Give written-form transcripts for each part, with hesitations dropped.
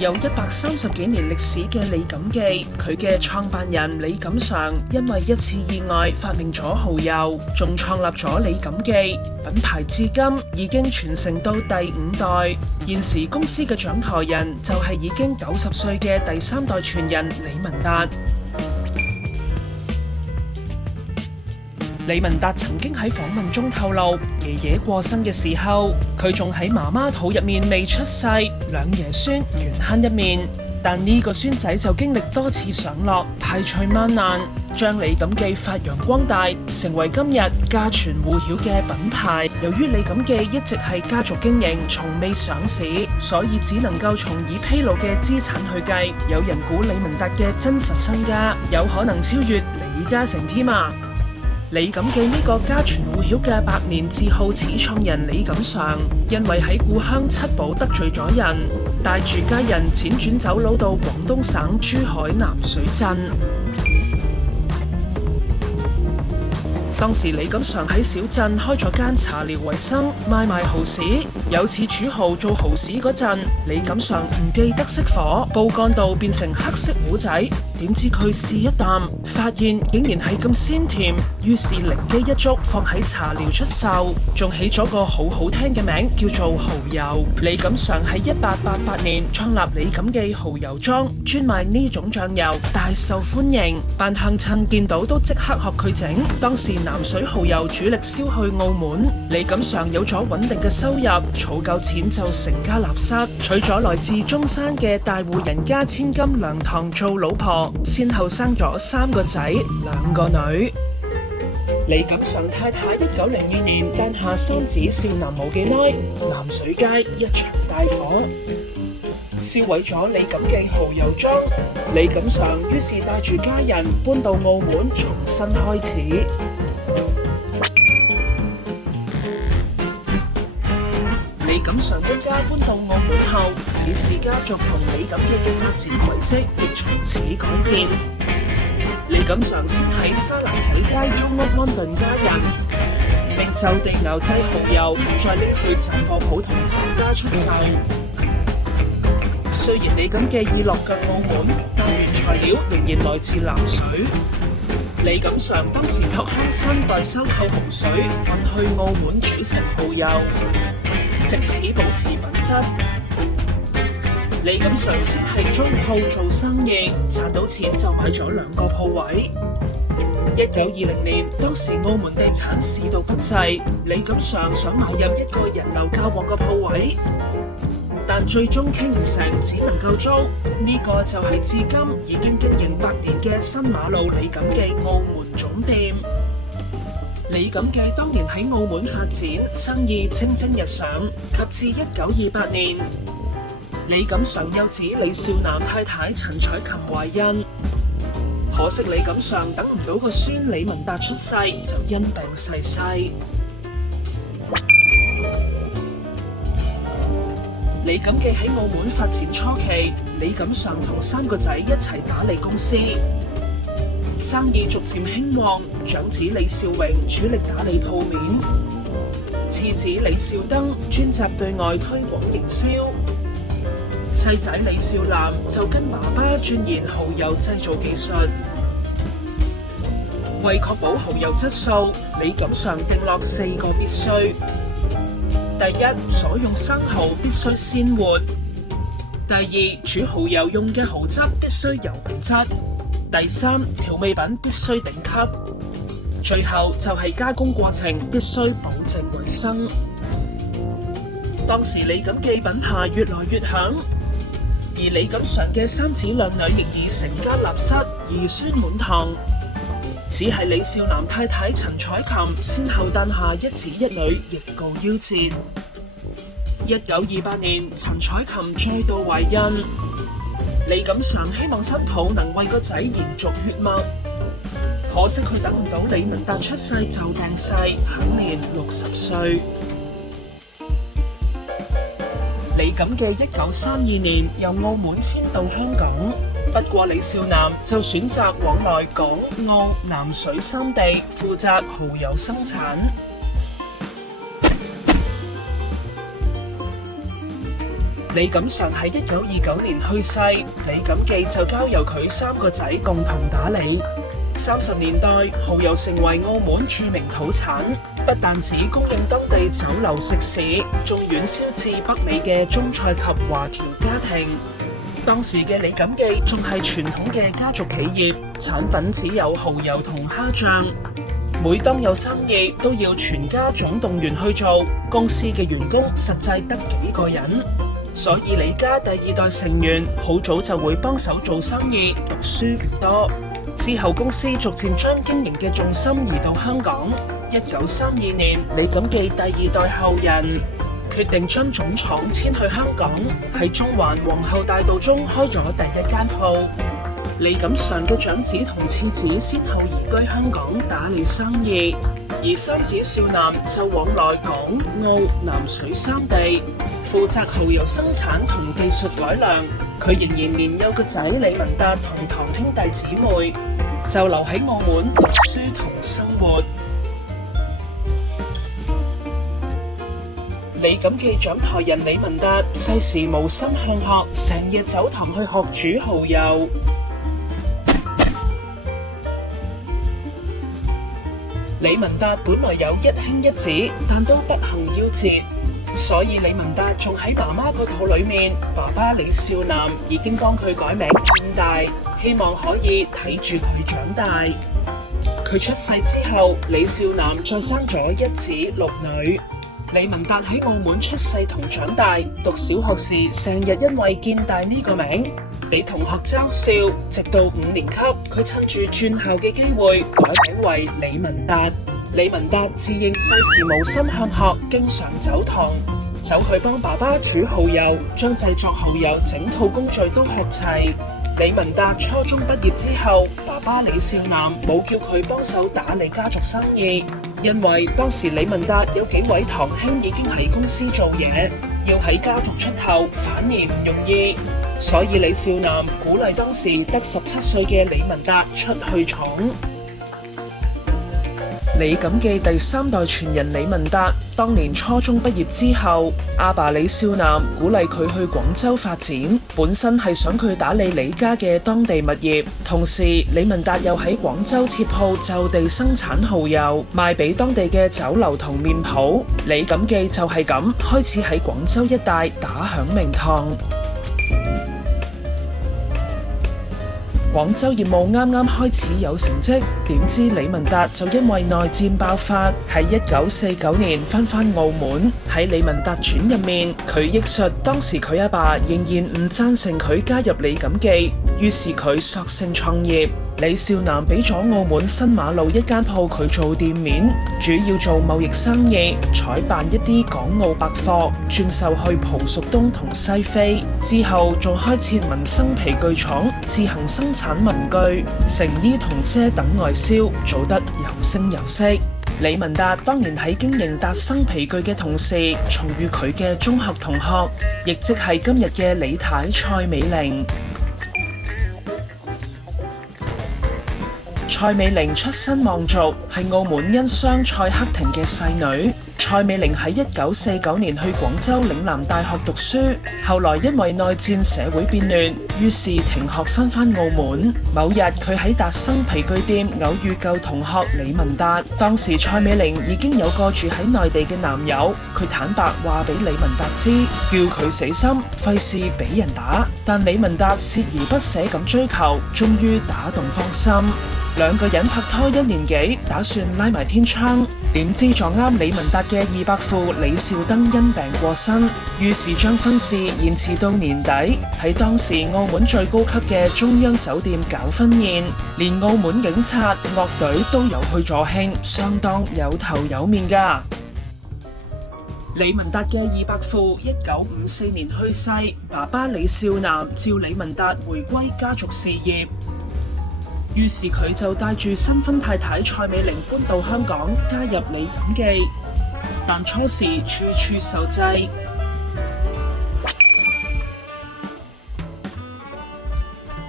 有130幾年歷史嘅李錦記，佢嘅創辦人李錦常因為一次意外發明咗蠔油，仲創立咗李錦記品牌，至今已經傳承到第5代。現時公司嘅掌舵人就係已經90歲嘅第3代傳人李文達。李文達曾經喺訪問中透露，爺爺過身嘅時候，佢仲喺媽媽肚入面未出世，兩爺孫緣慳一面。但呢個孫仔就經歷多次上落，排除萬難，將李錦記發揚光大，成為今日家傳戶曉嘅品牌。由於李錦記一直係家族經營，從未上市，所以只能夠從已披露嘅資產去計。有人估李文達嘅真實身家有可能超越李嘉誠添啊！李錦記呢個家傳戶曉嘅百年字號始創人李錦常，因為喺故鄉七寶得罪咗人，帶住家人輾轉走佬到廣東省珠海南水鎮。當時李錦常喺小鎮開咗間茶寮為生，賣蠔豉。有次煮蠔做蠔豉嗰陣，李錦常唔記得熄火，煲乾到變成黑色糊仔。點知佢試一啖，發現竟然係咁鮮甜，於是靈機一觸，放喺茶寮出售，仲起咗個好好聽嘅名，叫做蠔油。李錦常喺1888年創立李錦記蠔油莊，專賣呢種醬油，大受歡迎。班鄉親見到都即刻學佢整。當時南水蠔油主力銷去澳門，李錦常有咗穩定嘅收入，儲夠錢就成家立室，娶咗來自中山嘅大戶人家千金梁堂做老婆。先後生咗3個仔2個女。李錦常太太1902年誕下3子，少男冇幾耐，南水街一場大火燒毀咗李錦記蠔油莊。李錦常於是帶住家人搬到澳門重新開始。李錦常一家搬到澳門後，李氏家族同李錦記嘅發展軌跡亦從此改變。李錦常先喺沙蘭仔街租屋安頓家人，並就地熬製蠔油，再拎去雜貨鋪同酒家出售。雖然李錦記已落腳澳門，但原材料仍然來自南水。李錦常當時託鄉親代收購蠔水，運去澳門煮成蠔油，藉此保持品質。李錦常先係租鋪做生意，賺到錢就買咗2個鋪位。1920年，當時澳門地產市道不濟，李錦常想買入一個人流較旺嘅鋪位，但最終傾唔成，只能夠租。呢個就係至今已經經營100年嘅新馬路李錦記澳門總店。李錦記當年喺澳門發展，生意蒸蒸日上，及至1928年，李錦常幼子李少南太太陳彩琴懷孕，可惜李錦常等唔到個孫李文達出世，就因病逝世。李錦記喺澳門發展初期，李錦常同3個仔一齊打理公司，生意逐漸興旺。長子李少榮主力打理鋪面，次子李少登專責對外推廣營銷，細仔李少南就跟爸爸鑽研蠔油製造技術。為確保蠔油質素，李錦常定落4個必須：第一，所用生蠔必須鮮活；第二，煮蠔油用嘅蠔汁必須有品質；第三，調味品必須頂級；最後就係加工過程必須保證衛生。當時李錦記品牌越來越響，而李錦常嘅3子2女亦已成家立室，兒孫滿堂。只係李少南太太陳彩琴先後誕下1子1女，亦告夭折。1928年，陳彩琴再度懷孕，李錦常希望新抱能為個仔延續血脈，可惜佢等唔到李文達出世就病逝，享年60歲。李錦記1932年由澳門遷到香港，不過李少南就選擇往來港、澳、南水3地，負責蠔油生產。李錦常喺1929年去世，李錦記就交由佢3個仔共同打理。30年代，蠔油成為澳門著名土產，不但只供應當地酒樓食肆，仲遠銷至北美嘅中菜及華僑家庭。當時嘅李錦記仲係傳統嘅家族企業，產品只有蠔油同蝦醬。每當有生意，都要全家總動員去做，公司嘅員工實際得幾個人，所以李家第2代成員好早就會幫手做生意，讀書唔多。之後公司逐漸將經營嘅重心移到香港。1932年，李錦記第2代後人決定將總廠遷去香港，喺中環皇后大道中開咗第1間鋪。李錦常嘅長子同次子先後移居香港打理生意，而三子少男就往來港、澳、南水3地，負責蠔油生產同技術改良。佢仍然年幼嘅仔李文達同堂兄弟姊妹就留喺澳門讀書同生活。李錦記掌台人李文達細時無心向學，成日走堂去學煮蠔油。李文達本來有1兄1姊，但都不幸夭折。所以李文達仲喺媽媽個肚裏面，爸爸李少南已經幫佢改名建大，希望可以睇住佢長大。佢出世之後，李少南再生咗1子6女。李文達喺澳門出世同長大，讀小學時成日因為建大呢個名俾同學嘲笑，直到5年級，佢趁住轉校嘅機會改名為李文達。李文達自認細時無心向學，經常走堂，走去幫爸爸煮蠔油，將製作蠔油整套工序都學齊。李文達初中畢業之後，爸爸李少南冇叫佢幫手打理家族生意，因為當時李文達有幾位堂兄已經喺公司做嘢，要喺家族出頭反而唔容易，所以李少南鼓勵當時得17歲嘅李文達出去闖。李錦記第3代傳人李文達，當年初中畢業之後，阿爸李少南鼓勵佢去廣州發展，本身係想佢打理李家嘅當地物業，同時李文達又喺廣州設鋪就地生產蠔油，賣俾當地嘅酒樓同麵鋪。李錦記就係咁開始喺廣州一帶打響名堂。廣州業務啱啱開始有成績，點知李文達就因為內戰爆發，喺1949年返澳門。喺李文達傳入面，佢憶述當時佢阿爸仍然唔贊成佢加入李錦記，於是佢索性創業。李少南俾咗澳門新馬路一間鋪佢做店面，主要做貿易生意，採辦一啲港澳百貨，轉售去葡屬東同西非。之後仲開設民生皮具廠，自行生產文具、成衣同遮等外銷，做得有聲有色。李文達當年喺經營達生皮具嘅同時，重遇佢嘅中學同學，亦即係今日嘅李太蔡美玲。蔡美玲出身望族，係澳門殷商蔡克廷嘅細女。蔡美玲喺1949年去廣州嶺南大學讀書，後來因為內戰社會變亂，於是停學返澳門。某日佢喺達生皮具店偶遇舊同學李文達，當時蔡美玲已經有個住喺內地嘅男友，佢坦白話俾李文達知，叫佢死心，費事俾人打。但李文達鍥而不捨咁追求，終於打動芳心。兩個人拍拖1年幾，打算拉埋天窗，點知撞啱李文達嘅2伯父李兆登因病過身，於是將婚事延遲到年底，喺當時澳門最高級嘅中央酒店搞婚宴，連澳門警察、樂隊都有去助興，相當有頭有面㗎。李文達嘅2伯父1954年去世，爸爸李少南召李文達回歸家族事業。於是佢就帶住新婚太太蔡美玲搬到香港，加入李錦記。但初時處處受制。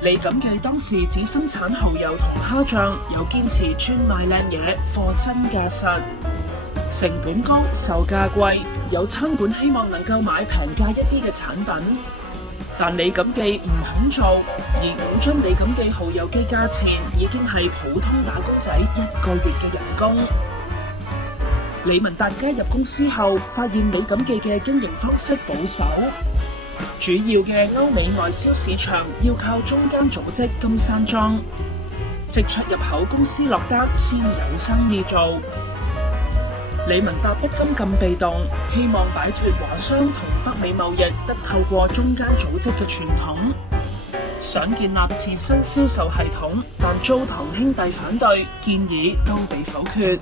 李錦記當時只生產蠔油同蝦醬，又堅持專賣靚嘢，貨真價實，成本高，售價貴。有餐館希望能夠買平價一啲嘅產品，但李錦記唔肯做，而5樽李錦記蠔油嘅價錢已經係普通打工仔1個月嘅人工。李文達加入公司後，發現李錦記嘅經營方式保守，主要嘅歐美外銷市場要靠中間組織金山莊，即出入口公司落單先有生意做。李文達不甘咁被動，希望擺脫華商同北美貿易得透過中間組織嘅傳統，想建立自身銷售系統，但遭堂兄弟反對，建議都被否決。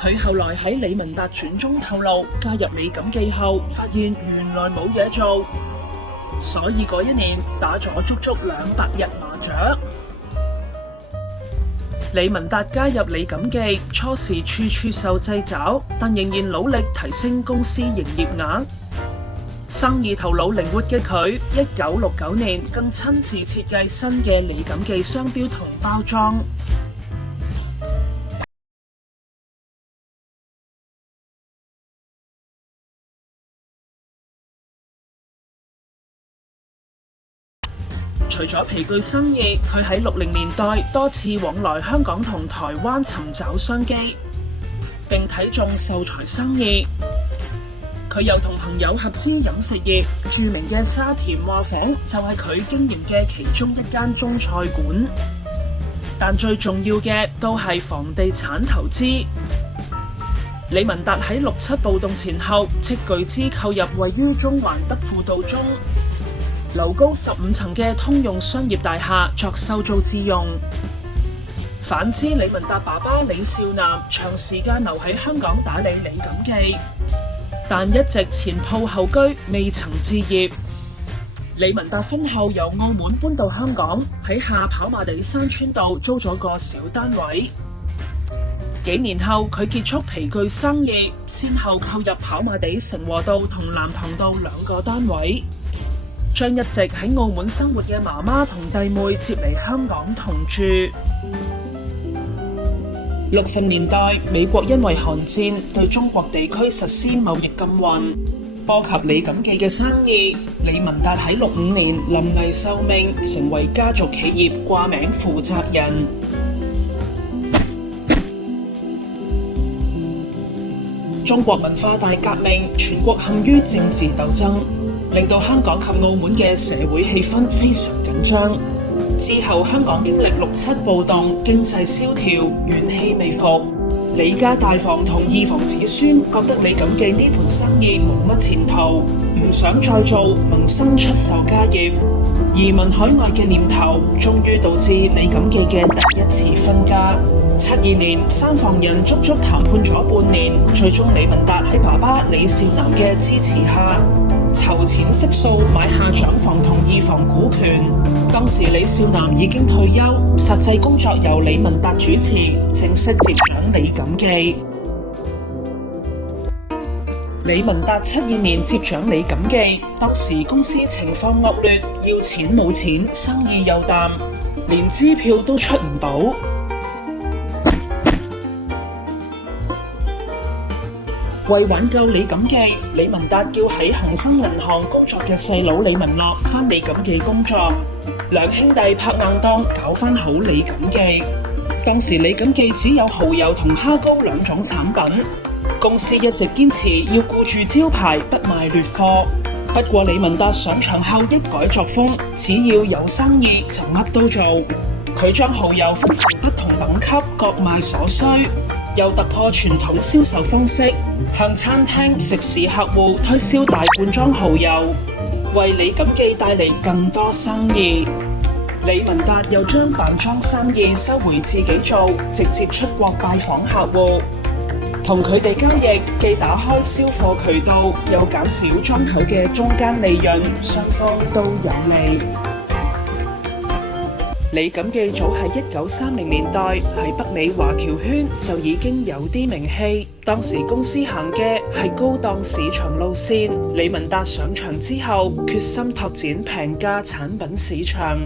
佢後來喺李文達傳中透露，加入李錦記後，發現原來冇嘢做，所以嗰一年打咗足足200日麻雀。李文達加入李錦記，初時處處受掣肘，但仍然努力提升公司營業額。生意頭腦靈活嘅佢，1969年更親自設計新嘅李錦記商標同包裝。除咗皮具生意，佢喺60年代多次往來香港同台灣尋找商機，並睇中秀才生意。佢又同朋友合資飲食業，著名嘅沙田話餅就係佢經營嘅其中一間中菜館。但最重要嘅都係房地產投資。李文達喺6·7暴動前後，斥巨資購入位於中環德輔道中樓高15層嘅通用商業大廈作收租之用。反之，李文達爸爸李少南長時間留喺香港打理李錦記，但一直前鋪後居，未曾置業。李文達婚後由澳門搬到香港，喺下跑馬地山村道租咗個小單位。幾年後，佢結束皮具生意，先後購入跑馬地成和道同南塘道2個單位，將一直喺澳門生活嘅媽媽同弟妹接嚟香港同住。60年代，美國因為韓戰對中國地區實施貿易禁運，波及李錦記嘅生意。李文達喺65年臨危受命，成為家族企業掛名負責人。中國文化大革命，全國陷於政治鬥爭，令到香港及澳門嘅社會氣氛非常緊張。之後香港經歷6·7暴動，經濟蕭條，元氣未復。李家大房同二房子孫覺得李錦記呢盤生意冇乜前途，唔想再做，萌生出售家業、移民海外嘅念頭，終於導致李錦記嘅第一次分家。72年，三房人足足談判咗半年，最終李文達喺爸爸李少南嘅支持下，籌錢悉數買下長房同二房股權。當時李少南已經退休，實際工作由李文達主持，正式接掌李錦記。李文達72年接掌李錦記，當時公司情況惡劣，要錢冇錢，生意又淡，連支票都出唔到。為挽救李錦記，李文達叫喺恒生銀行工作嘅細佬李文樂返李錦記工作，兩兄弟拍硬檔搞返好李錦記。當時李錦記只有蠔油同蝦膏2種產品，公司一直堅持要顧住招牌，不賣劣貨。不過李文達上場後一改作風，只要有生意就乜都做。佢將蠔油分成不同等級，各賣所需，又突破傳統銷售方式，向餐廳、食肆客戶推銷大罐裝蠔油，為李錦記帶嚟更多生意。李文達又將扮裝生意收回自己做，直接出國拜訪客戶，同佢哋交易，既打開銷貨渠道，又減少莊口嘅中間利潤，雙方都有利。李錦記早喺1930年代喺北美華僑圈就已經有啲名氣，當時公司行嘅係高檔市場路線。李文達上場之後，決心拓展平價產品市場。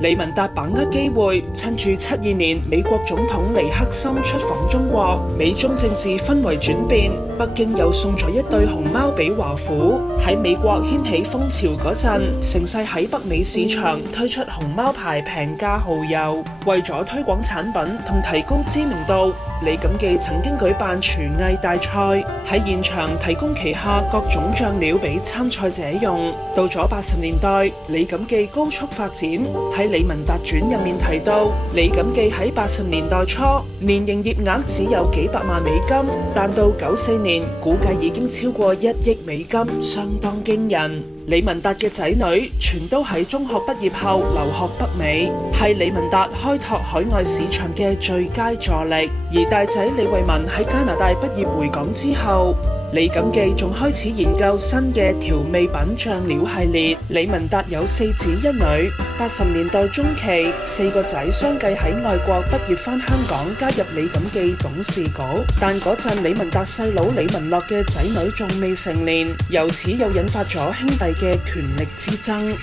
李文達把握機會，趁住72年美國總統尼克森出訪中國，美中政治氛圍轉變，北京又送咗一對熊貓俾華府。喺美國掀起風潮嗰陣，乘勢喺北美市場推出熊貓牌平價蠔油。為咗推廣產品同提高知名度，李錦記曾經舉辦廚藝大賽，喺現場提供旗下各種醬料俾參賽者用。到咗80年代，李錦記高速發展。喺李文達傳入面提到，李錦記喺80年代初年營業額只有幾百萬美金，但到94年估計已經超過1億美金，相當驚人。李文達嘅仔女全都喺中學畢業後留學北美，係李文達開拓海外市場嘅最佳助力。而大仔李惠民喺加拿大畢業回港之後，李錦記仲開始研究新嘅調味品醬料系列。李文達有4子1女，80年代中期4個仔相繼喺外國畢業返香港，加入李錦記董事局。但嗰陣李文達細佬李文樂嘅仔女仲未成年，由此又引發咗兄弟嘅權力之爭。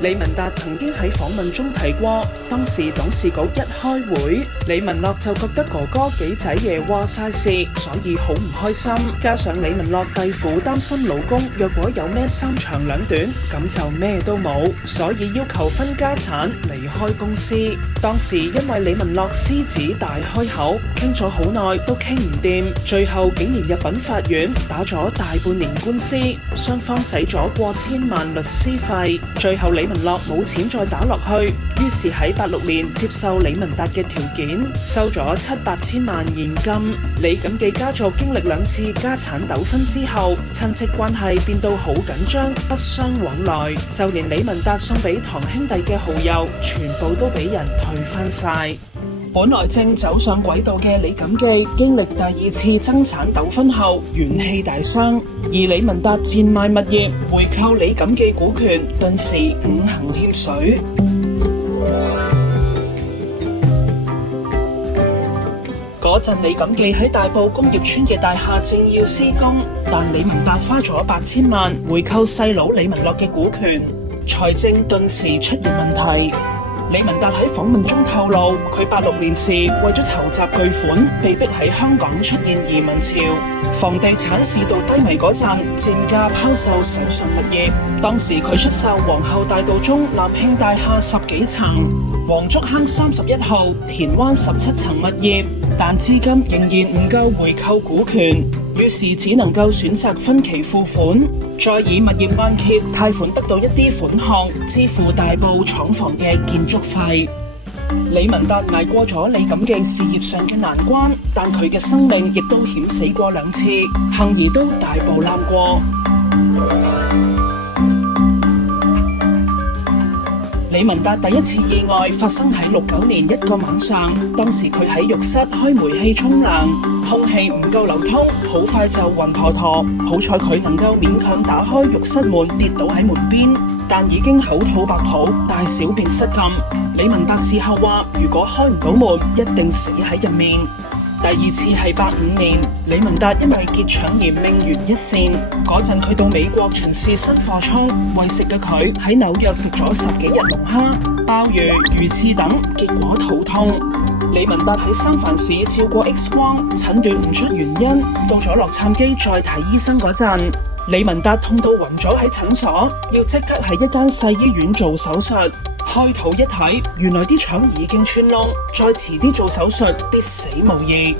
李文達曾經喺訪問中提過，當時董事局一開會，李文樂就覺得哥哥幾仔爺話晒事，所以好唔開心。加上李文樂弟婦擔心老公若果有咩3長2短，咁就咩都冇，所以要求分家產，離開公司。當時因為李文樂獅子大開口，傾咗好耐都傾唔掂，最後竟然入稟法院打咗大半年官司，雙方使咗過千萬律師費，最後李文樂冇錢再打落去，於是喺86年接受李文達嘅條件，收咗700-8千萬現金。李錦記家族經歷2次家產糾紛之後，親戚關係變到好緊張，不相往來，就連李文達送俾堂兄弟嘅蠔油，全部都俾人退翻晒。本來正走上軌道嘅李錦記，經歷第2次爭產糾紛後，元氣大傷。而李文達賤賣物業，回購李錦記股權，頓時5行欠水。嗰陣李錦記喺大埔工業村嘅大廈正要施工，但李文達花咗8千萬回購細佬李文樂嘅股權，財政頓時出現問題。李文達喺訪問中透露，佢86年時為咗籌集巨款，被逼喺香港出現移民潮。房地產市道低迷嗰陣，賤價拋售手上物業。當時佢出售皇后大道中立慶大廈10幾層、黃竹坑31號、田灣17層物業，但資金仍然唔夠回購股權，於是只能夠選擇分期付款，再以物業按揭貸款得到一啲款項支付大埔廠房嘅建築費。李文達捱過咗李錦記事業上嘅難關，但佢嘅生命亦都險死過2次，幸而都大步攬過。李文達第1次意外發生喺69年一個晚上，當時佢喺浴室開煤氣沖涼，空氣唔夠流通，好快就暈陀陀。好彩佢能夠勉強打開浴室門，跌倒喺門邊，但已經口吐白泡，大小便失禁。李文達事後話：如果開唔到門，一定死喺入面。第2次係85年，李文達因為結腸炎命懸一線。嗰陣佢到美國巡視新貨倉，為食嘅佢喺紐約食咗10幾日龍蝦、鮑魚、魚翅等，結果肚痛。李文達喺三藩市照過 X 光，診斷唔出原因。到咗洛杉磯再睇醫生嗰陣，李文達痛到暈咗喺診所，要即刻喺一間細醫院做手術。開肚一睇，原來啲腸已經穿窿，再遲啲做手術必死無疑。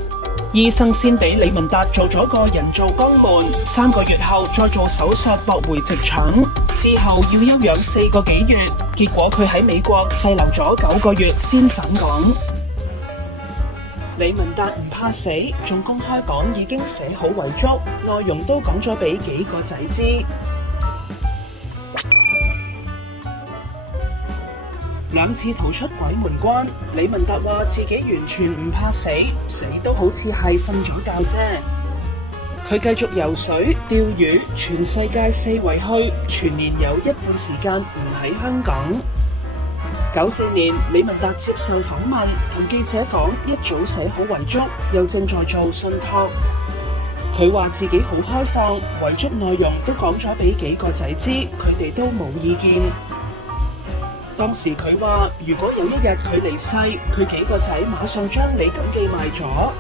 醫生先俾李文達做咗個人造肛門，3個月後再做手術駁回直腸，之後要休養4個幾月。結果佢喺美國滯留咗9個月先返港。李文達唔怕死，仲公開講已經寫好遺囑，內容都講咗俾幾個仔知。2次逃出鬼門關，李文達話自己完全唔怕死，死都好似係瞓咗覺啫。佢繼續游水、釣魚，全世界四圍去，全年有1半時間唔喺香港。94年，李文達接受訪問，同記者講一早寫好遺囑，又正在做信託。佢話自己好開放，遺囑內容都講咗俾幾個仔知，佢哋都冇意見。當時佢話，如果有一日佢離世，佢幾個仔馬上將李錦記賣咗，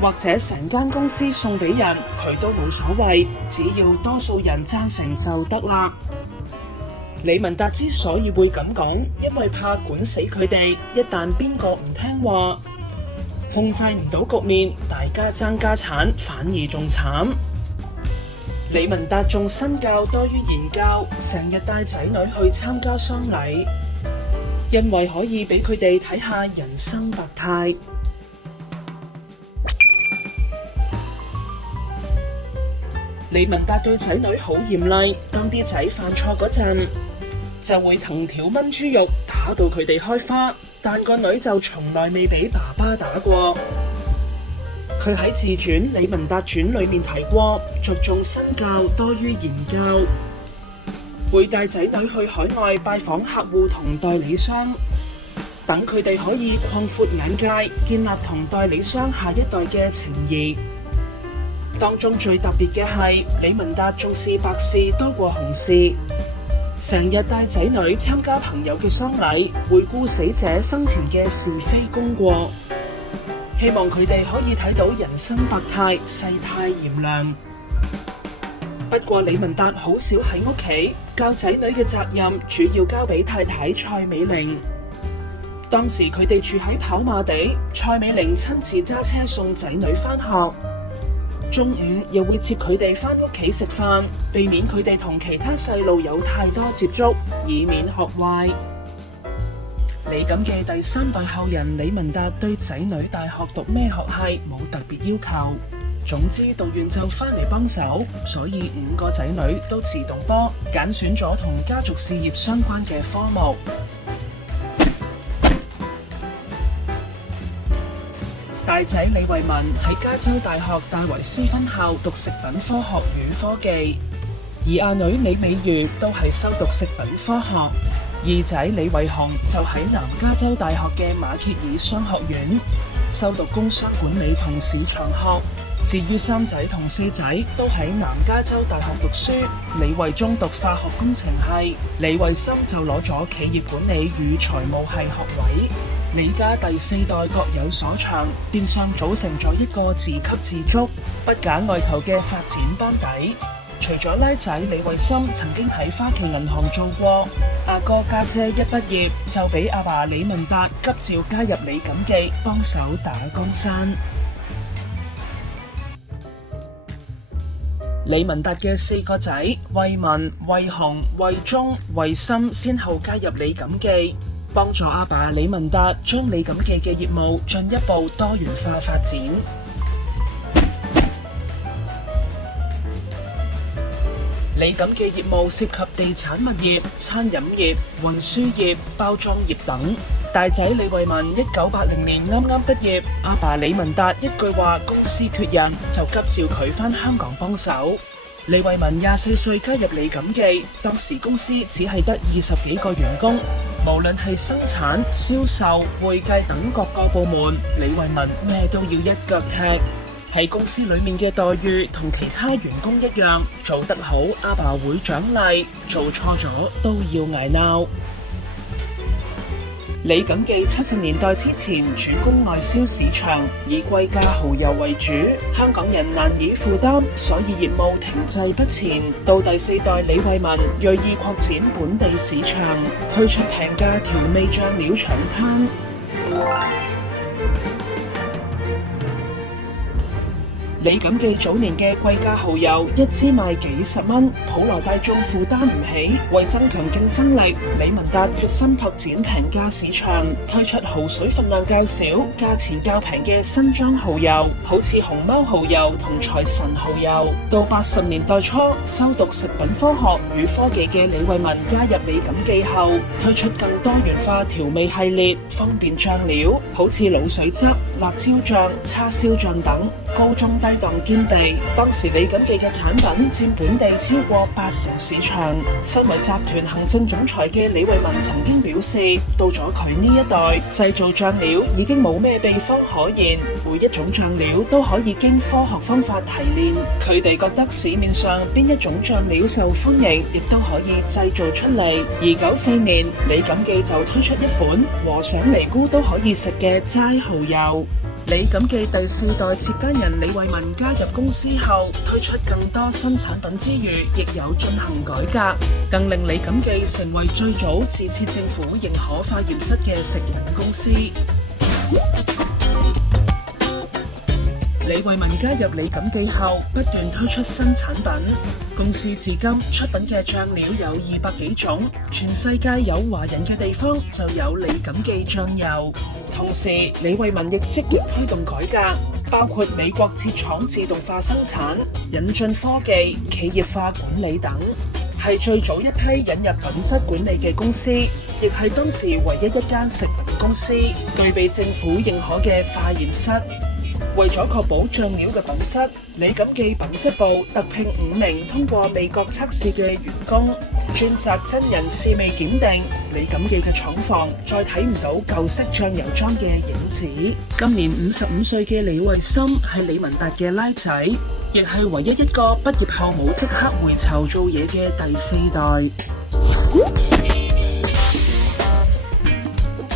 或者成間公司送俾人，佢都冇所謂，只要多數人贊成就得啦。李文達之所以會咁講，因為怕管死佢哋，一旦邊個唔聽話，控制唔到局面，大家爭家產，反而仲慘。李文達重身教多於言教，成日帶仔女去參加喪禮，因為可以俾佢哋睇下人生百態。李文達對仔女好嚴厲，當啲仔犯錯嗰陣，就會藤條炆豬肉，打到佢哋開花。但個女就從來未俾爸爸打過。佢喺自傳《李文達傳》裏面提過，着重身教多於言教，會帶仔女去海外拜訪客戶同代理商，等佢哋可以擴闊眼界，建立同代理商下一代嘅情誼。當中最特別嘅係，李文達重視白事多過紅事。成日帶仔女參加朋友嘅喪禮，回顧死者生前嘅是非功過，希望佢哋可以睇到人生百態，世態炎涼。不過李文達好少喺屋企，教仔女嘅責任主要交俾太太蔡美玲。當時佢哋住喺跑馬地，蔡美玲親自揸車送仔女返學，中午又會接佢哋返屋企食飯，避免佢哋同其他細路有太多接觸，以免學壞。李錦記第三代後人李文達對仔女大學讀咩學系冇特別要求，總之讀完就返嚟幫手，所以5個仔女都自動波揀選咗同家族事業相關嘅科目。大仔李惠文喺加州大學戴維斯分校讀食品科學與科技，而阿女李美如都係修讀食品科學。二仔李惠雄就喺南加州大學嘅馬歇爾商學院修讀工商管理同市場學。至於3仔同4仔都喺南加州大學讀書，李惠中讀化學工程系，李惠森就攞咗企業管理與財務系學位。李家第4代各有所長，變相組成咗一個自給自足、不假外求嘅發展班底。除咗拉仔李惠森曾經喺花旗銀行做過，阿哥家姐一畢業就俾阿爸李文達急召加入李錦記幫手打江山。李文達嘅4個仔惠文、惠雄、惠中、惠森先後加入李錦記，幫助阿爸李文達將李錦記嘅業務進一步多元化發展。李錦記業務涉及地產物業、餐飲業、運輸業、包裝業等。大仔李惠文1980年啱啱畢業，阿爸李文達一句話公司缺人，就急召佢返香港幫手。李惠文24歲加入李錦記，當時公司只係得20幾個員工，無論係生產、銷售、會計等各個部門，李惠文咩都要一腳踢。喺公司裏面嘅待遇同其他員工一樣，做得好阿爸會獎勵，做錯咗都要捱鬧。李錦記70年代之前主攻外銷市場，以貴價蠔油為主，香港人難以負擔，所以業務停滯不前。到第4代李惠文銳意擴展本地市場，推出平價調味醬料搶灘。李錦記早年嘅貴價蠔油一支賣幾十蚊，普羅大眾負擔唔起。為增強競爭力，李文達決心拓展平價市場，推出蠔水分量較少、價錢較平嘅新裝蠔油，好似熊貓蠔油同財神蠔油。到80年代初，修讀食品科學與科技嘅李惠文加入李錦記後，推出更多元化調味系列，方便醬料，好似滷水汁、辣椒醬、叉燒醬等。高中低檔兼備。當時李錦記嘅產品佔本地超過80%市場。身為集團行政總裁嘅李慧文曾經表示，到咗佢呢一代，製造醬料已經冇咩秘方可言，每一種醬料都可以經科學方法提煉。佢哋覺得市面上邊一種醬料受歡迎，亦都可以製造出嚟。而94年，李錦記就推出一款和尚尼姑都可以食嘅齋蠔油。李錦記第4代接班人李慧文加入公司後，推出更多新產品之餘，亦有進行改革，更令李錦記成為最早自設政府認可化驗室嘅食品公司。李慧文加入李錦記後，不斷推出新產品。公司至今出品嘅醬料有200幾種，全世界有華人嘅地方就有李錦記醬油。同時，李慧文亦積極推動改革，包括美國設廠自動化生產、引進科技、企業化管理等，係最早一批引入品質管理嘅公司，亦係當時唯一一間食品公司具備政府認可嘅化驗室。為咗確保醬料嘅品質，李錦記品質部特聘5名通過味覺測試嘅員工，專責真人試味檢定。李錦記嘅廠房再睇唔到舊式醬油莊嘅影子。今年55歲嘅李慧森係李文達嘅拉仔，亦係唯一一個畢業後冇即刻回巢做嘢嘅第4代。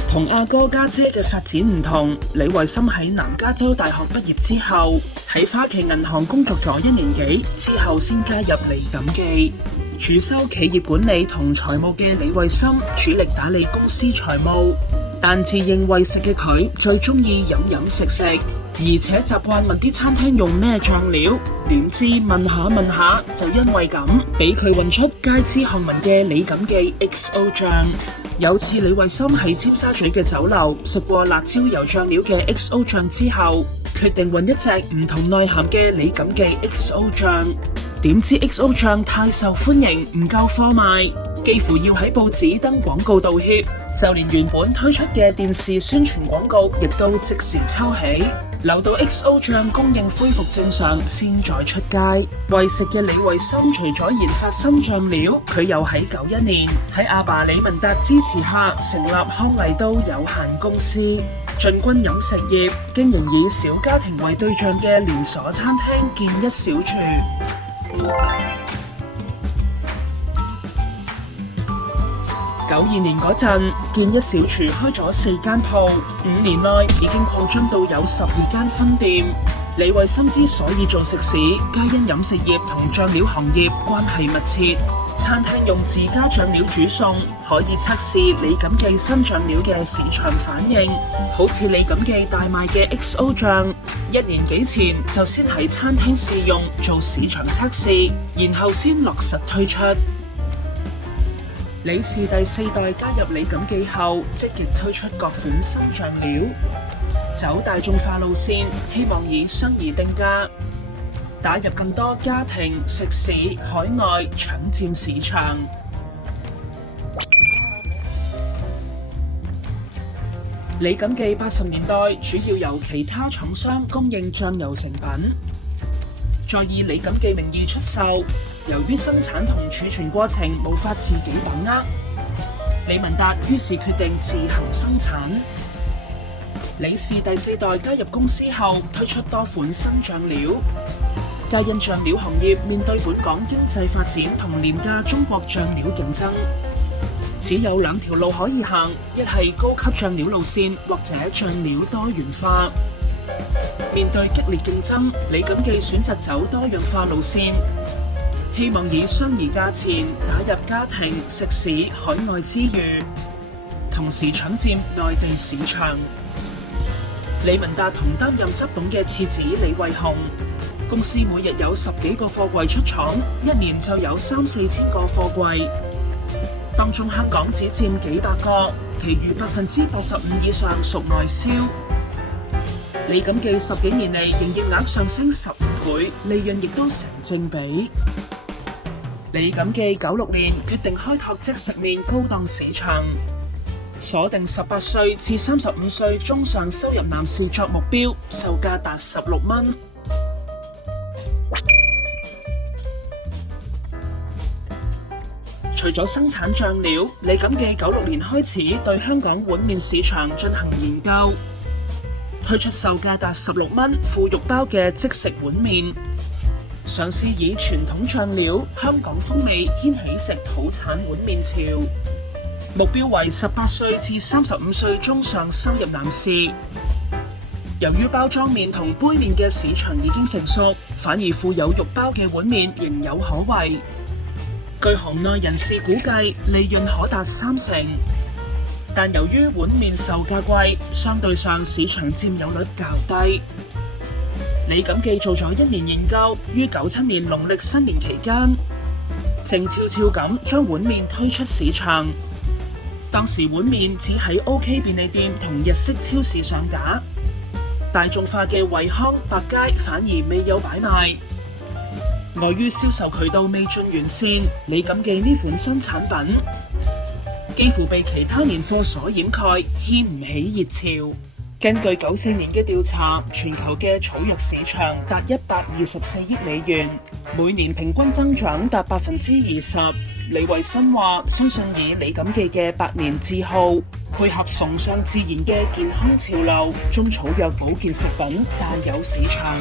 同阿哥家姐嘅發展唔同，李慧森喺南加州大學畢業之後，喺花旗銀行工作咗1年幾，之後先加入李錦記。主修企業管理同財務嘅李慧森主力打理公司財務，但自認為食嘅佢最中意飲飲食食，而且習慣問啲餐廳用咩醬料。點知問下就因為咁，俾佢混出街知巷聞嘅李錦記 XO 醬。有次李慧森喺尖沙咀嘅酒樓食過辣椒油醬料嘅 XO 醬之後，決定混一隻唔同內涵嘅李錦記 XO 醬。點知 XO 醬太受歡迎，唔夠貨賣，幾乎要喺報紙登廣告道歉，就連原本推出嘅電視宣傳廣告亦都即時抽起，留到 XO 醬供應恢復正常先再出街。為食嘅李慧森除咗研發新醬料，佢又喺91年喺阿爸李文達支持下成立康麗都有限公司，進軍飲食業，經營以小家庭為對象嘅連鎖餐廳建一小廚。92年嗰陣，建一小廚開咗4間鋪，5年內已經擴張到有12間分店。李慧森之所以做食肆，皆因飲食業同醬料行業關係密切。餐廳用自家醬料煮餸，可以測試李錦記新醬料嘅市場反應。好似李錦記大賣嘅 XO 醬，1年幾前就先喺餐廳試用做市場測試，然後先落實推出。李氏第4代加入李錦記後，積極推出各款新醬料，走大眾化路線，希望以相宜定價，打入更多家庭、食肆、海外，搶佔市場。李錦記80年代主要由其他廠商供應醬油成品，再以李錦記名義出售。由於生產同儲存過程無法自己把握，李文達於是決定自行生產。李氏第4代加入公司後，推出多款新醬料。皆因醬料行業面對本港經濟發展同廉價中國醬料競爭，只有2條路可以行，一係高級醬料路線，或者醬料多元化。面對激烈競爭，李錦記選擇走多樣化路線，希望以相宜價錢打入家庭、食肆、海外之餘，同時搶佔內地市場。李文達同擔任執董嘅次子李慧雄，公司每日有10幾個貨櫃出廠，1年就有3-4千個貨櫃，當中香港只佔幾百個，其餘85%以上屬內銷。李錦記10幾年嚟營業額上升15倍，利潤亦都成正比。李錦記96年決定開拓即食麵高檔市場，鎖定18歲至35歲中上收入男士作目標，售價達16蚊。除咗生產醬料，李錦記96年開始對香港碗麵市場進行研究，推出售價達16蚊腐肉包嘅即食碗麵，嘗試以傳統醬料、香港風味掀起食土產碗麵潮，目標為18歲至35歲中上收入男士。由於包裝麵同杯麵嘅市場已經成熟，反而附有肉包嘅碗麵仍有可為。據行內人士估計，利潤可達30%，但由於碗麵售價貴，相對上市場佔有率較低。李錦記做咗1年研究，於97年農曆新年期間，靜悄悄咁將碗麵推出市場。當時碗麵只喺 OK 便利店同日式超市上架，大眾化嘅惠康、百佳反而未有擺賣。礙於銷售渠道未盡完善，李錦記呢款新產品幾乎被其他年貨所掩蓋，掀唔起熱潮。根據94年嘅調查，全球嘅草藥市場達124億美元，每年平均增長達20%。李維森話：相信以李錦記嘅百年字號，配合崇尚自然嘅健康潮流，中草藥保健食品大有市場。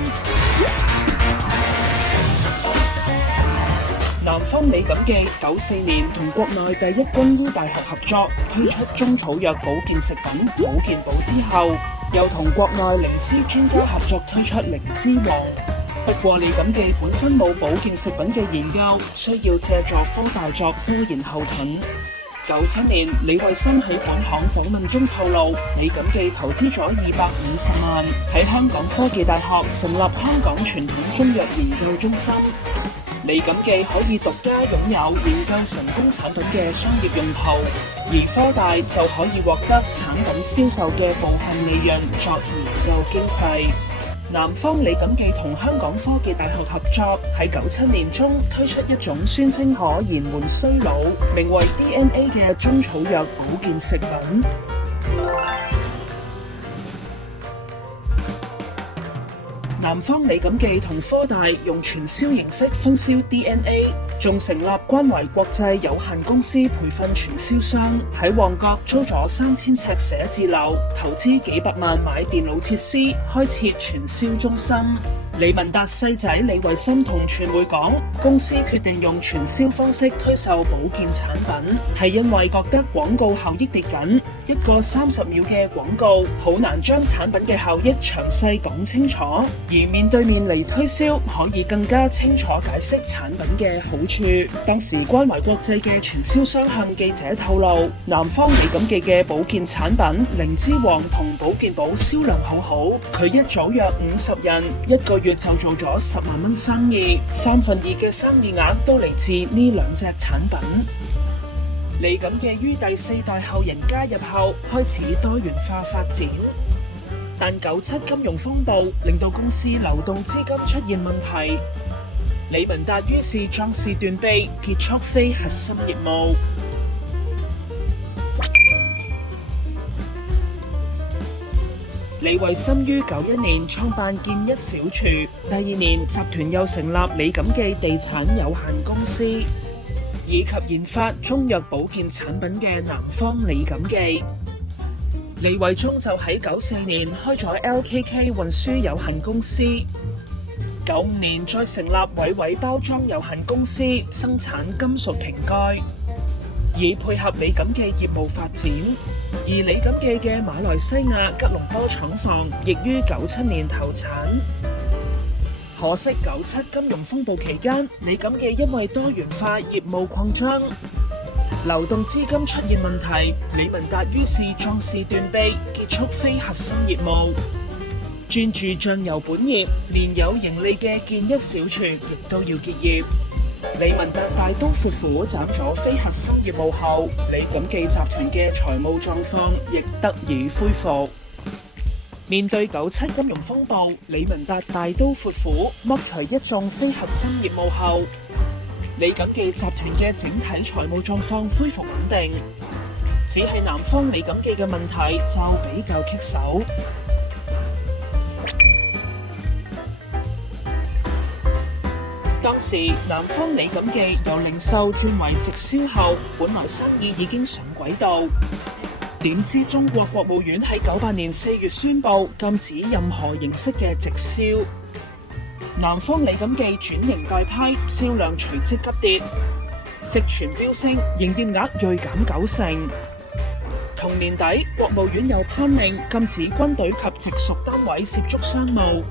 南方李錦記94年同國內第一軍醫大學合作推出中草藥保健食品保健寶之後，又同國內靈芝專家合作推出靈芝王。不過李錦記本身冇保健食品嘅研究，需要借助科大作科研後盾。97年，李惠森喺本行訪問中透露，李錦記投資咗250萬喺香港科技大學成立香港傳統中藥研究中心。李錦記可以獨家擁有研究成功產品嘅商業用途，而科大就可以獲得產品銷售嘅部分利潤作研究經費。南方李錦記同香港科技大學合作，喺97年中推出一種宣稱可延緩衰老，名為 DNA 嘅中草藥保健食品。南方李錦記同科大用傳銷形式分銷 DNA， 仲成立關懷國際有限公司培訓傳銷商，喺旺角租咗3000尺寫字樓，投資幾百萬買電腦設施，開設傳銷中心。李文達細仔李維森同傳媒講，公司決定用傳銷方式推售保健產品，係因為覺得廣告效益跌緊，一個30秒嘅廣告好難將產品嘅效益詳細講清楚，而面對面嚟推銷可以更加清楚解釋產品嘅好處。當時關懷國際嘅傳銷商向記者透露，南方李錦記嘅保健產品靈芝王同保健寶銷量好好，佢一組約50人，一個月就做咗10萬蚊生意，2/3嘅生意額都嚟自呢2隻產品。李錦記於第4代後人加入後，開始多元化發展，但97金融風暴令到公司流動資金出現問題，李文達於是壯士斷臂，結束非核心業務。李維森於91年創辦建一小廚，第2年集團又成立李錦記地產有限公司，以及研發中藥保健產品嘅南方李錦記。李維忠就喺94年開咗 LKK 運輸有限公司，95年再成立偉偉包裝有限公司，生產金屬瓶蓋，以配合李錦記業務發展。而李錦記嘅馬來西亞吉隆坡廠房亦於97年投產。可惜97金融風暴期間，李錦記因為多元化業務擴張，流動資金出現問題，李文達於是壯士斷臂，結束非核心業務，專注醬油本業，連有盈利嘅建一小廚亦都要結業。李文達大刀闊斧斬咗非核心業務後，李錦記集團嘅財務狀況亦得以恢復。面對97金融風暴，李文達大刀闊斧剝除一眾非核心業務後，李錦記集團嘅整體財務狀況恢復穩定，只係南方李錦記嘅問題就比較棘手。當時南方李錦記由零售轉為直銷後，本來生意已經上軌道，點知中國國務院喺98年4月宣布禁止任何形式嘅直銷，南方李錦記轉型代批，銷量隨即急跌，直傳飆升，營業額銳減90%。同年底，國務院又頒令禁止軍隊及直屬單位涉足商務。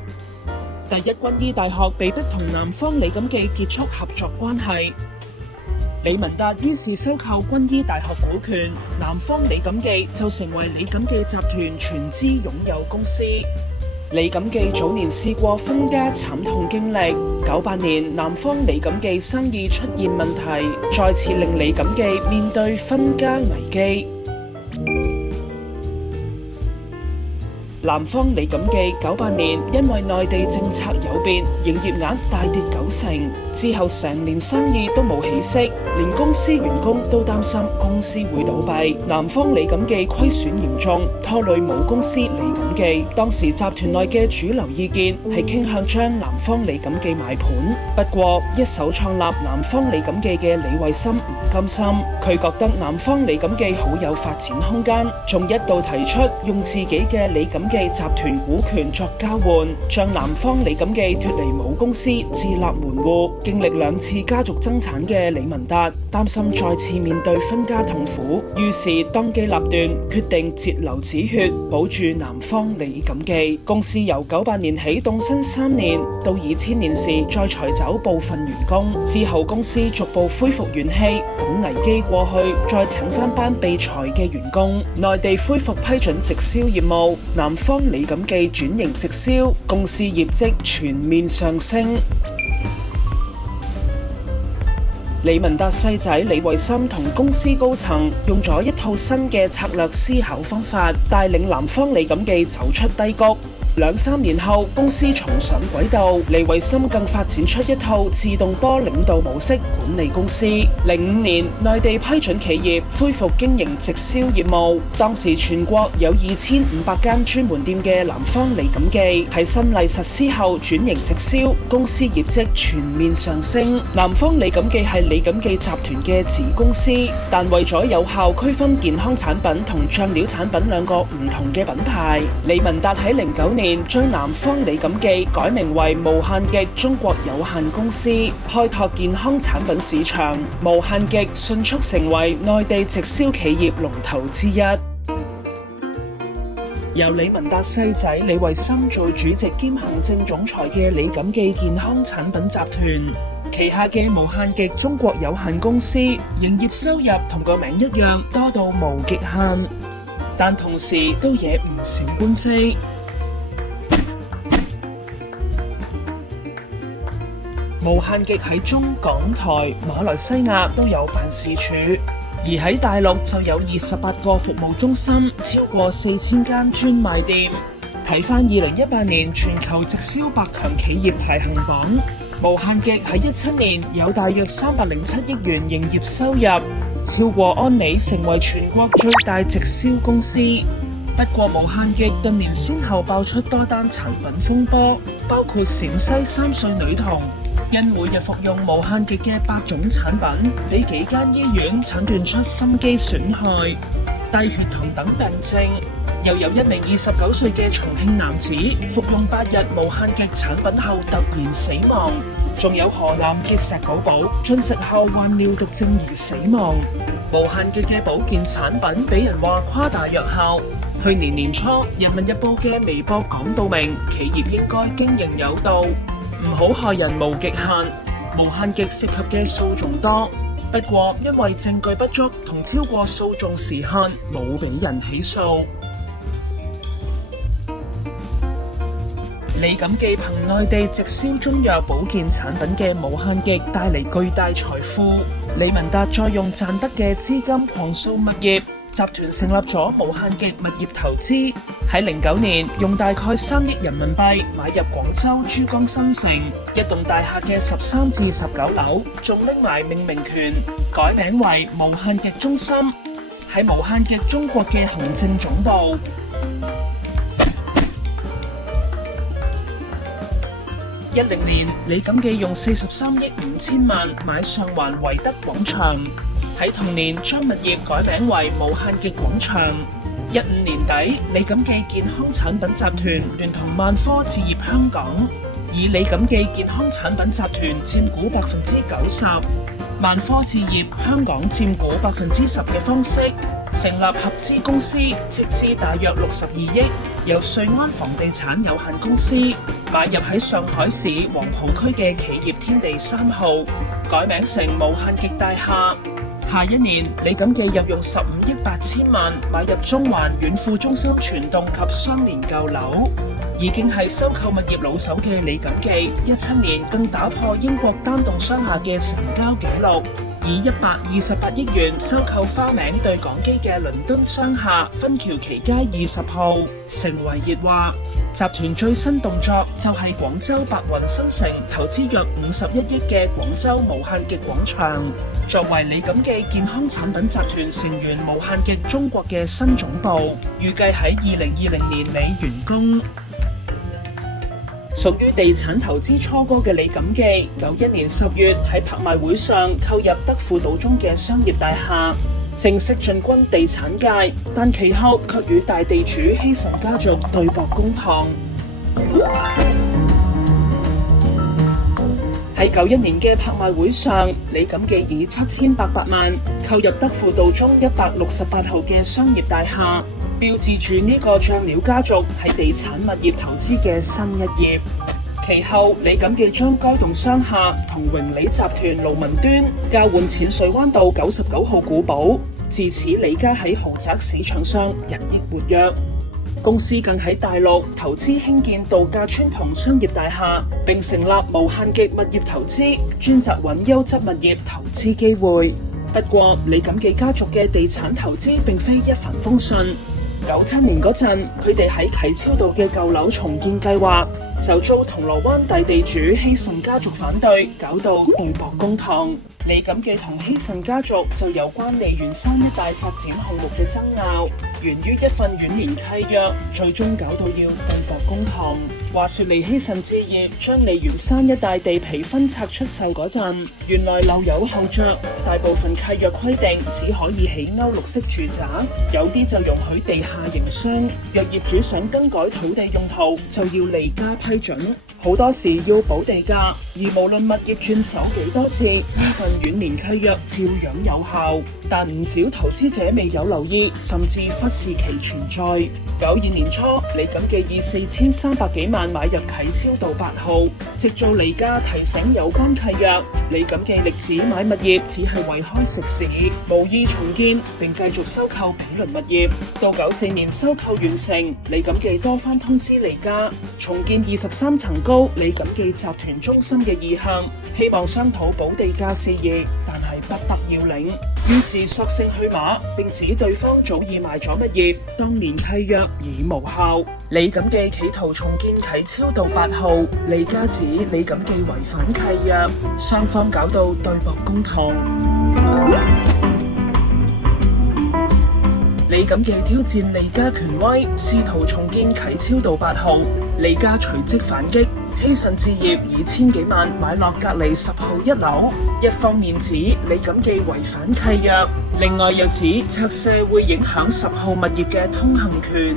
第一軍醫大學被迫同南方李錦記結束合作關係，李文達於是收購軍醫大學股權，南方李錦記就成為李錦記集團全資擁有公司。李錦記早年試過分家慘痛經歷，98年南方李錦記生意出現問題，再次令李錦記面對分家危機。南方李錦記98年因為內地政策有變，營業額大跌90%，之後成年生意都冇起色，連公司員工都擔心公司會倒閉。南方李錦記虧損嚴重，拖累母公司李錦記。當時集團內嘅主流意見係傾向將南方李錦記賣盤，不過一手創立南方李錦記嘅李慧森唔甘心，佢覺得南方李錦記好有發展空間，仲一度提出用自己嘅李錦記集團股權作交換，將南方李錦記脫離母公司，自立門戶。經歷2次家族爭產嘅李文達擔心再次面對分家痛苦，於是當機立斷，決定節流止血，保住南方李錦記。公司由98年起凍薪3年，到2000年時再裁走部分員工，之後公司逐步恢復元氣，等危機過去，再請翻班被裁嘅員工。內地恢復批准直銷業務，南方李錦記轉型直銷，公司業績全面上升。李文達細仔李慧森同公司高層用咗一套新嘅策略思考方法，帶領南方李錦記走出低谷。2-3年後，公司重上軌道，李慧森更發展出一套自動波領導模式管理公司。05年，內地批准企業恢復經營直銷業務，當時全國有2500間專門店嘅南方李錦記喺新例實施後轉型直銷，公司業績全面上升。南方李錦記係李錦記集團嘅子公司，但為咗有效區分健康產品同醬料產品兩個唔同嘅品牌，李文達喺09年將南方李錦記改名為無限極中國有限公司，開拓健康產品市場。無限極迅速成為內地直銷企業龍頭之一。由李文達細仔李慧森做主席兼行政總裁嘅李錦記健康產品集團，旗下嘅無限極中國有限公司營業收入同個名一樣多到無極限，但同時都惹唔少官非。無限極喺中港台、馬來西亞都有辦事處，而喺大陸就有28個服務中心，超過4000間專賣店。睇返2018年全球直銷百強企業排行榜，無限極喺17年有大約307億元營業收入，超過安利，成為全國最大直銷公司。不過無限極近年先後爆出多單產品風波，包括陝西3歲女童因每日服用無限極嘅8種產品，俾幾間醫院診斷出心肌損害、低血糖等病症。又有一名29歲嘅重慶男子服用8日無限極產品後突然死亡。仲有河南嘅石寶寶進食後患尿毒症而死亡。無限極嘅保健產品俾人話誇大藥效。去年年初，《人民日報》嘅微博講到明，企業應該經營有道，唔好害人無極限。無限極涉及嘅訴訟多，不過因為證據不足同超過訴訟時限，冇俾人起訴。李錦記憑內地直銷中藥保健產品嘅無限極帶嚟巨大財富，李文達再用賺得嘅資金狂掃物業，集團成立咗無限極物業投資，喺09年用大概3億人民幣買入廣州珠江新城一棟大廈嘅13至19樓，仲拎埋命名權，改名為無限極中心，喺無限極中國嘅行政總部。2010年，李錦記用43億5千萬買上環維德廣場。喺同年，將物業改名為無限極廣場。15年底，李錦記健康產品集團聯同萬科置業香港，以李錦記健康產品集團佔股90%，萬科置業香港佔股10%嘅方式，成立合資公司，斥資大約62億，由瑞安房地產有限公司買入喺上海市黃浦區嘅企業天地3號，改名成無限極大廈。下一年，李錦記又用15億8千萬買入中環遠富中心全棟及相連舊樓。已經係收購物業老手嘅李錦記，17年更打破英國單棟商廈嘅成交紀錄，以128億元收購花名對講機嘅倫敦商廈分橋奇街20號，成為熱話。集團最新動作就係廣州白雲新城投資約51億嘅廣州無限極廣場，作為李錦記健康產品集團成員無限極中國嘅新總部，預計喺2020年尾完工。屬於地產投資初哥嘅李錦記，91年10月喺拍賣會上購入德輔道中嘅商業大廈，正式進軍地產界，但其後卻與大地主希慎家族對簿公堂。喺91年嘅拍賣會上，李錦記以7800萬購入德輔道中168號嘅商業大廈，標誌住呢個醬料家族喺地產物業投資嘅新一頁。其後，李錦記將該棟商廈同榮理集團盧文端交換淺水灣道99號古堡，自此李家喺豪宅市場上日益活躍。公司更喺大陸投資興建度假村同商業大廈，並成立無限極物業投資，專責揾優質物業投資機會。不過，李錦記家族嘅地產投資並非一帆風順。97年嗰陣，佢哋喺啟超道嘅舊樓重建計劃，就遭銅鑼灣大地主希慎家族反對，搞到對簿公堂。李錦記同希慎家族就有關利園山一帶發展項目嘅爭拗，源於一份遠年契約，最終搞到要對簿公堂。話說利希慎置業將利園山一帶地皮分拆出售嗰陣，原來留有後着，大部分契約規定只可以起歐陸式住宅，有啲就容許地下營商。若業主想更改土地用途，就要利家批准，好多時要補地價，而無論物業轉手幾多次，呢份遠年契約照樣有效。但唔少投資者未有留意，甚至忽視其存在。92年初，李錦記以4300幾萬買入啟超道8號，直做利家提醒有關契約。李錦記力指買物業只係為開食肆，無意重建，並繼續收購毗鄰物業。到94年收購完成，李錦記多番通知利家重建23層高李錦記集團中心嘅意向，希望商討補地價事宜，但係不得要領。於是索性去馬，並指對方早已賣咗物業，當年契約已無效。李錦記企圖重建啟超道8號，利家指李錦記違反契約，雙方搞到對簿公堂。李錦記挑戰利家權威，試圖重建啟超道8號，利家隨即反擊。希慎置業以1000幾萬買落隔離10號1樓，一方面指李錦記違反契約，另外又指拆卸會影響10號物業嘅通行權。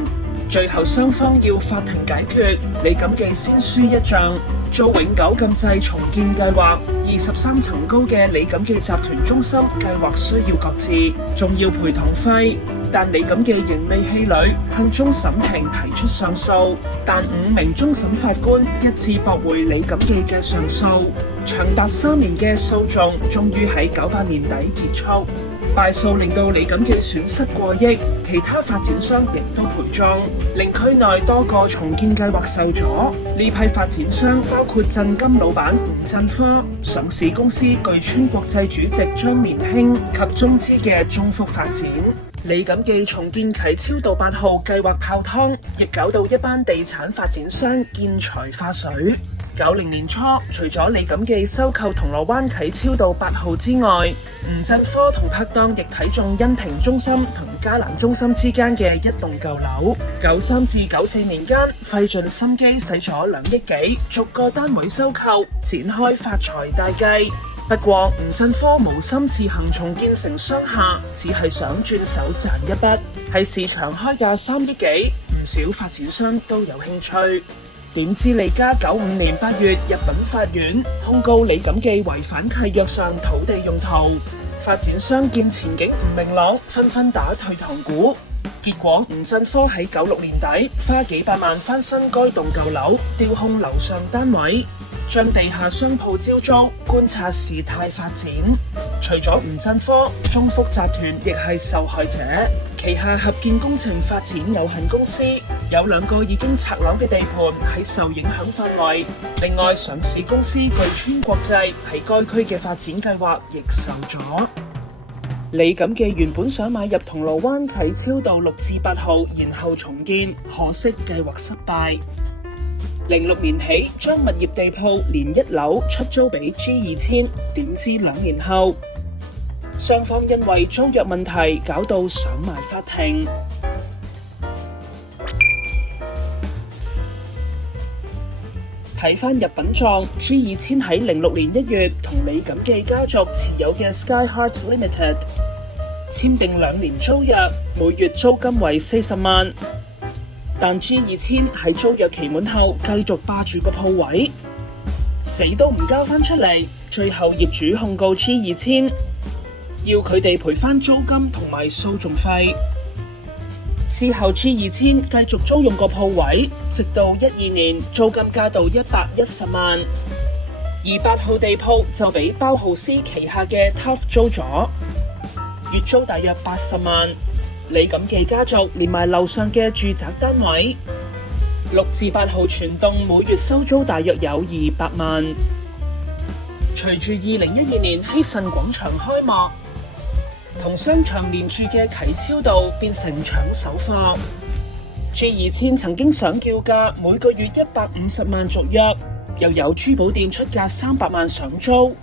最後雙方要法庭解決，李錦記先輸一仗，做永久禁制重建計劃。23層高嘅李錦記集團中心計劃需要擱置，仲要賠堂費。但李錦記仍未氣餒，向終審庭提出上訴，但5名終審法官一致駁回李錦記嘅上訴，長達3年嘅訴訟終於喺98年底結束。敗訴令到李錦記損失過億，其他發展商亦都賠莊，令區內多個重建計劃受阻。呢批發展商包括振金老闆吳振科、上市公司巨川國際主席張年興及中資嘅中福發展。李錦記重建啟超道8號計劃泡湯，亦搞到一班地產發展商見財化水。90年初，除咗李錦記收購銅鑼灣啟超道8號之外，吳振科同拍檔亦睇中恩平中心同嘉蘭中心之間嘅一棟舊樓。93至94年間，費盡心機使咗2億幾，逐個單位收購，展開發財大計。不過吳振科無心自行重建成商廈，只係想轉手賺一筆，喺市場開價3億幾，唔少發展商都有興趣。點知利嘉95年8月入稟法院，控告李錦記違反契約上土地用途。發展商見前景唔明朗，紛紛打退堂鼓。結果吳振科喺96年底花幾百萬翻新該棟舊樓，調控樓上單位，將地下商鋪招租，觀察事態發展。除咗吳振科，中福集團亦係受害者。旗下合建工程發展有限公司有2個已經拆樓嘅地盤喺受影響範圍。另外，上市公司巨川國際喺該區嘅發展計劃亦受阻。李錦記原本想買入銅鑼灣啟超道6至8號，然後重建，可惜計劃失敗。06年起將物業地鋪連1樓出租俾 G2000， 點知2年後，雙方因為租約問題搞到上埋法庭。睇返入稟狀 ，G2000 喺06年1月同李錦記家族持有嘅 Skyheart Limited 簽訂2年租約，每月租金為40萬。但 G2000 喺租約期滿後繼續霸住個鋪位，死都唔交翻出嚟。最後業主控告 G2000， 要佢哋賠翻租金同埋訴訟費。之後 G2000 繼續租用個鋪位，直到12年租金加到110萬，而8號地鋪就俾包浩斯旗下嘅 Tough 租咗，月租大約80萬。李錦記家族連埋樓上嘅住宅單位，6至8號全棟每月收租大約有200萬。隨住2012年希慎廣場開幕，同商場連住嘅啟超道變成搶手貨。G2000 曾經想叫價每個月150萬續約，又有珠寶店出價300萬上租，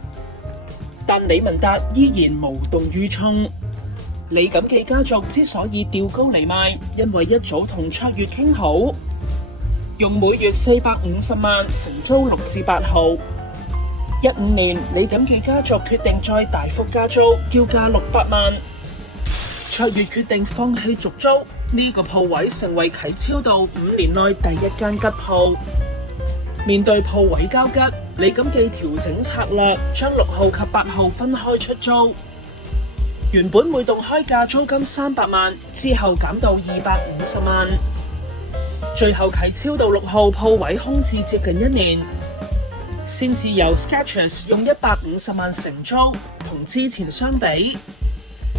但李文達依然無動於衷。李錦記家族之所以調高嚟賣，因為一早同卓越傾好，用每月450萬承租6至8號。15年，李錦記家族決定再大幅加租，叫價600萬。卓越決定放棄續租，呢個鋪位成為啟超道5年內第一間吉鋪。面對鋪位交吉，李錦記調整策略，將6號及8號分開出租。原本每棟開價租金300萬，之後減到250萬。最後啟超道6號鋪位空置接近1年，先至由 Skechers 用150萬承租，同之前相比，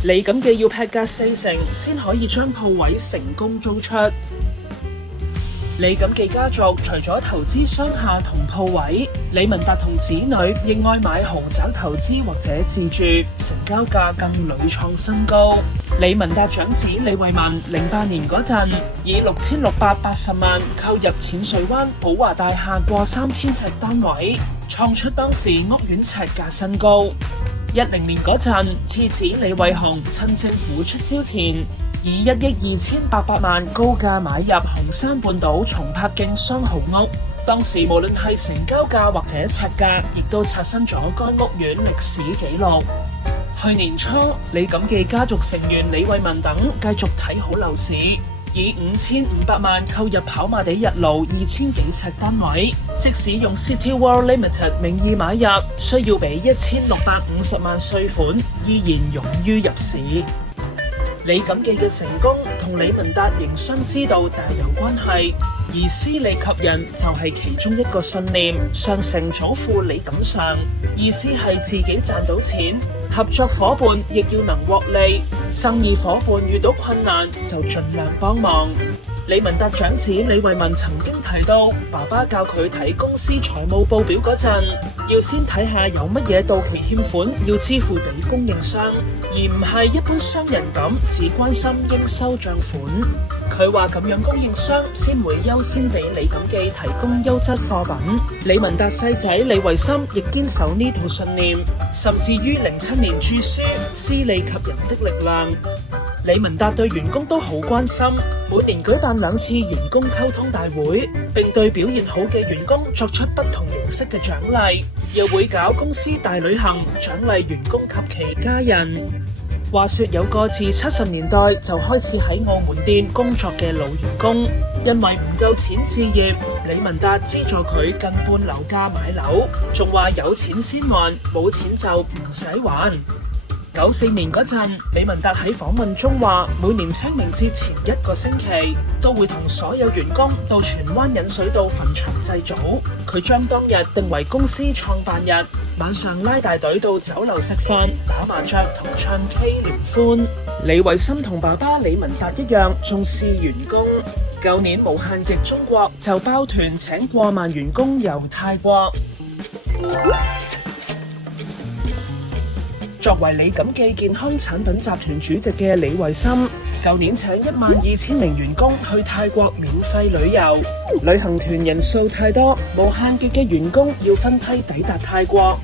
李錦記要劈價40%先可以將鋪位成功租出。李錦記家族除咗投資商廈同鋪位，李文達同子女亦愛買豪宅投資或者自住，成交價更屢創新高。李文達長子李惠民08年嗰陣，以6680萬購入淺水灣寶華大廈過3000尺單位，創出當時屋苑尺價新高。10年嗰陣，次子李惠雄趁政府出招前，以1億2800萬高價買入紅山半島松柏徑雙號屋，當時無論係成交價或者尺價，亦都刷新咗該屋苑歷史紀錄。去年初，李錦記家族成員李惠民等繼續睇好樓市，以5500萬購入跑馬地日路2000幾尺單位，即使用 City World Limited 名義買入，需要俾1650萬稅款，依然勇於入市。李錦記嘅成功同李文達營商之道大有關係，而私利及人就係其中一個信念。上承祖父李錦上，意思係自己賺到錢，合作伙伴亦要能獲利，生意伙伴遇到困難就盡量幫忙。李文達長子李惠民曾經提到，爸爸教佢睇公司財務報表嗰陣，要先睇下有乜嘢到期欠款要支付俾供應商，而唔係一般商人咁只關心應收賬款。佢話咁樣供應商先會優先俾李錦記提供優質貨品。李文達細仔李維森亦堅守呢套信念，甚至於07年著書《私利及人的力量》。李文達對員工都好關心，每年舉辦2次員工溝通大會，並對表現好嘅員工作出不同形式嘅獎勵，又會搞公司大旅行，獎勵員工及其家人。話說有個自70年代就開始喺澳門店工作嘅老員工，因為唔夠錢置業，李文達資助佢近半樓價買樓，仲話有錢先還，冇錢就唔使還。94年嗰陣，李文達喺訪問中話，每年清明節前1個星期都會同所有員工到荃灣引水道墳場祭祖。佢將當日定為公司創辦日，晚上拉大隊到酒樓食飯、打麻雀同唱 K 聯歡。李維森同爸爸李文達一樣重視員工。舊年無限極中國就包團請過萬員工遊泰國。作為李錦記健康產品集團主席嘅李維森，舊年請12000名員工去泰國免費旅遊。旅行團人數太多，無限極嘅員工要分批抵達泰國，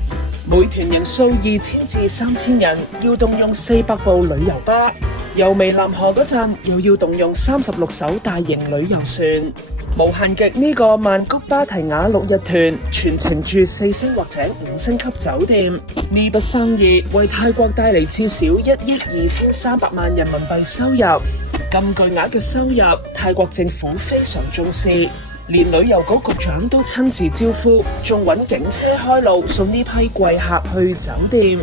每團人數2000至3000人，要動用400部旅遊巴。由湄南河嗰陣，又要動用36艘大型旅遊船。無限極呢個曼谷芭提雅6日團，全程住4星或者5星級酒店。呢筆生意為泰國帶嚟至少1億2300萬人民幣收入。咁巨額嘅收入，泰國政府非常重視，連旅遊局局長都親自招呼，仲揾警車開路送呢批貴客去酒店。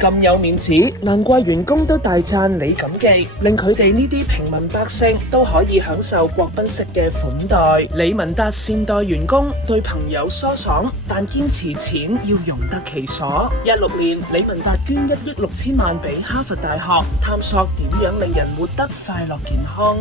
咁有面子，難怪員工都大讚李錦記，令佢哋呢啲平民百姓都可以享受國賓式嘅款待。李文達善待員工，對朋友疏爽，但堅持錢要用得其所。16年，李文達捐1億6千萬俾哈佛大學，探索點樣令人活得快樂健康。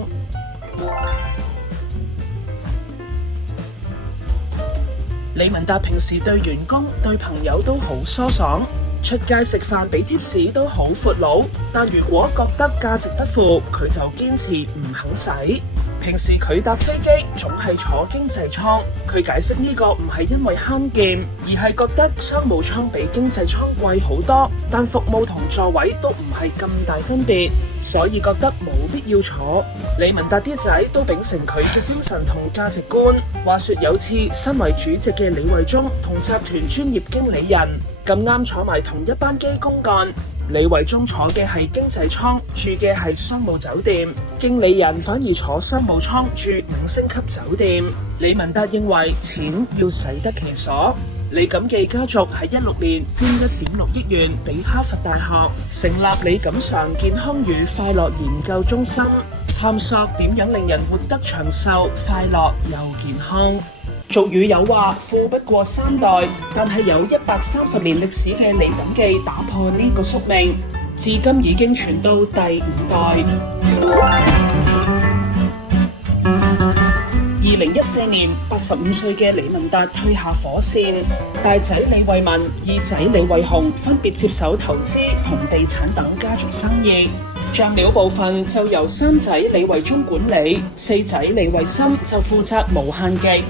李文達平時對員工、對朋友都好疏爽。出街食飯俾貼士都好闊佬，但如果覺得價值不符，佢就堅持唔肯使。平時佢搭飛機總係坐經濟艙，佢解釋呢個唔係因為慳儉，而係覺得商務艙比經濟艙貴好多，但服務同座位都唔係咁大分別，所以覺得冇必要坐。李文達啲仔都秉承佢嘅精神同價值觀。話說有次，身為主席嘅李維忠同集團專業經理人咁啱坐埋同一班機公幹，李維忠坐嘅係經濟艙，住嘅係商務酒店，經理人反而坐商務艙住5星級酒店。李文達認為錢要使得其所。李錦記家族喺16年捐1.6億元俾哈佛大學，成立李錦常健康與快樂研究中心，探索點樣令人活得長壽、快樂又健康。俗語有話，富不過3代，但係有130年歷史嘅李錦記打破呢個宿命，至今已經傳到第5代。2014年，85歲嘅李文達退下火線，大仔李惠民、二仔李惠雄分別接手投資同地產等家族生意，醬料部分就由3仔李維忠管理，4仔李維森就負責無限極。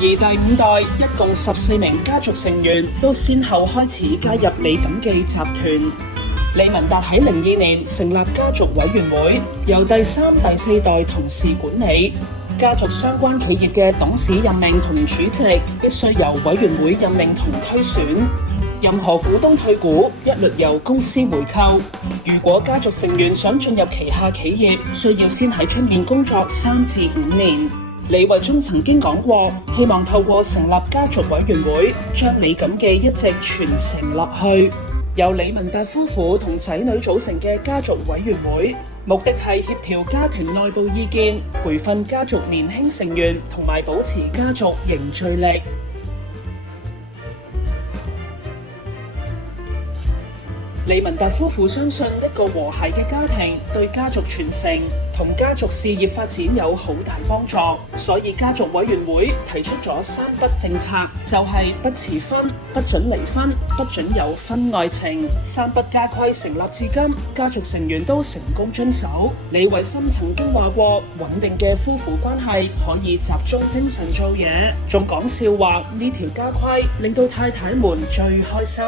而第5代一共14名家族成員都先後開始加入李錦記集團。李文達喺02年成立家族委員會，由第3、第4代同時管理。家族相關企業嘅董事任命同主席必須由委員會任命同推選。任何股東退股，一律由公司回購。如果家族成員想進入旗下企業，需要先喺出面工作3至5年。李維忠曾經講過，希望透過成立家族委員會，將李錦記一直傳承落去。由李文達夫婦同仔女組成嘅家族委員會，目的係協調家庭內部意見，培訓家族年輕成員，同埋保持家族凝聚力。李文達夫婦相信一個和諧嘅家庭對家族傳承同家族事業發展有好大幫助，所以家族委員會提出咗3不政策，就係不遲婚、不准離婚、不准有婚外情。3不家規成立至今，家族成員都成功遵守。李慧心曾經話過，穩定嘅夫婦關係可以集中精神做嘢，仲講笑話呢條家規令到太太們最開心。